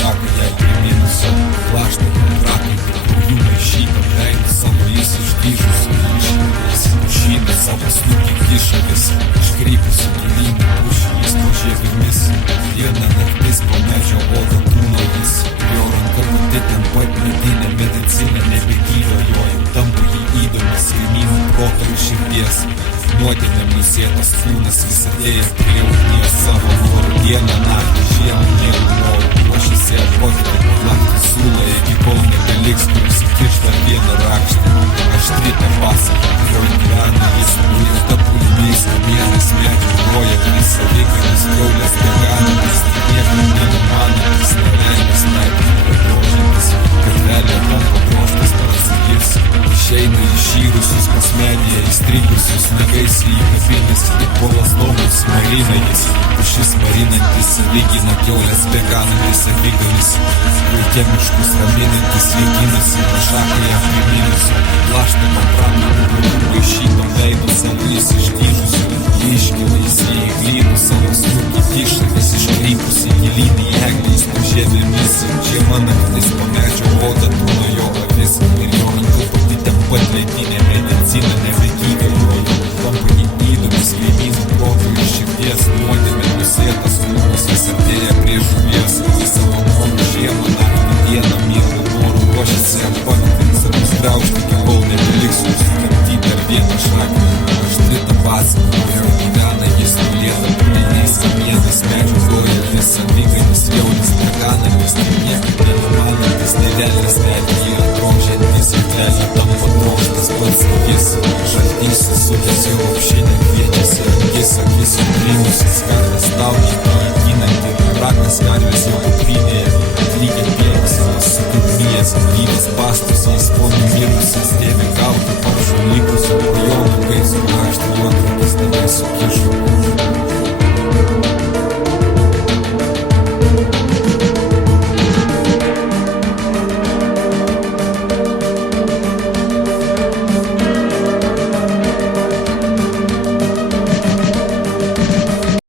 šaką jai priminusio plaštą prakaitą, jų maišytą veidą savo jis išdyžus, išmušytą savo snukį kišakis, iškrypusi gilynį pušį jis po žievėmis, diena naktis po medžio odą kūno jis, jo ranka pati ten pat medinė medicinė nebegyva jo, jau tampa jį įdomis kaimynų proto ir širdies, nuodėmėm nusėtas kūnas vis atėję prie ugnies savo norų, dieną naktį žiemą nieko norų, ruošiasi apakti, naktį sūlą iki kol nebeliks, kuris įkiš dar vieną rakštą, aštrytą pasą, kurioje gyvena jis, nulieta puliniais, kamienas medžių groja, kuris savikalis, kiaulės veganas, niekam nenumanantis, neleidas naikti, pragrožintis, karvelė tampa drožtas prasidės, išeina išyrusius kosmediją, įstrigusius nagais į kapinės, tik po lasdomus marina jis, pušis marinantis, lygina kiaulės veganantis, avigalis, vaikė miškus raminantis, lyginas ir šaką ją priminusi, plaštą papranamų, maišyto veido savo jis išdyžusi, iškila jis į glynų savo snukį kišakis, iškrypusi gilynį eglį, jis po žievėmis, žiema naktis po medžio odą tūno jo avis, ir jo ranka pati ten pat ledinė medicina nebegyvė jo, tampa jį įdomis kaimynų proto ir širdies, nuodėmė nusėtas kūnas vis artėja prie žuvies, į savo norų žiemą naktį dieną mielų norų ruošiasi apakti, savus graužti, kol nebeliks jų sukartyti dar vieną šaką, aštrita pasą, kurioje gyvena jis nulieta puliniais kamienais, medžių groja vis savigainis, jaunis veganantis, tai niekaip nenumanantis, nevelės medį yra drožiantis, ir velė tampa drožtas pats akis, žaldysis sudės jo apšinę kviečiasi, akis suprimusis, karvės laužyti, įginanti, rakas karvės jo kuprinėje, atlygiant pievas, sudurmijęs, gyvas pastus, jis po numirusias, dėvi gautų paržų likusių, po jo nagais, raštą juodrukis, tada sukišų.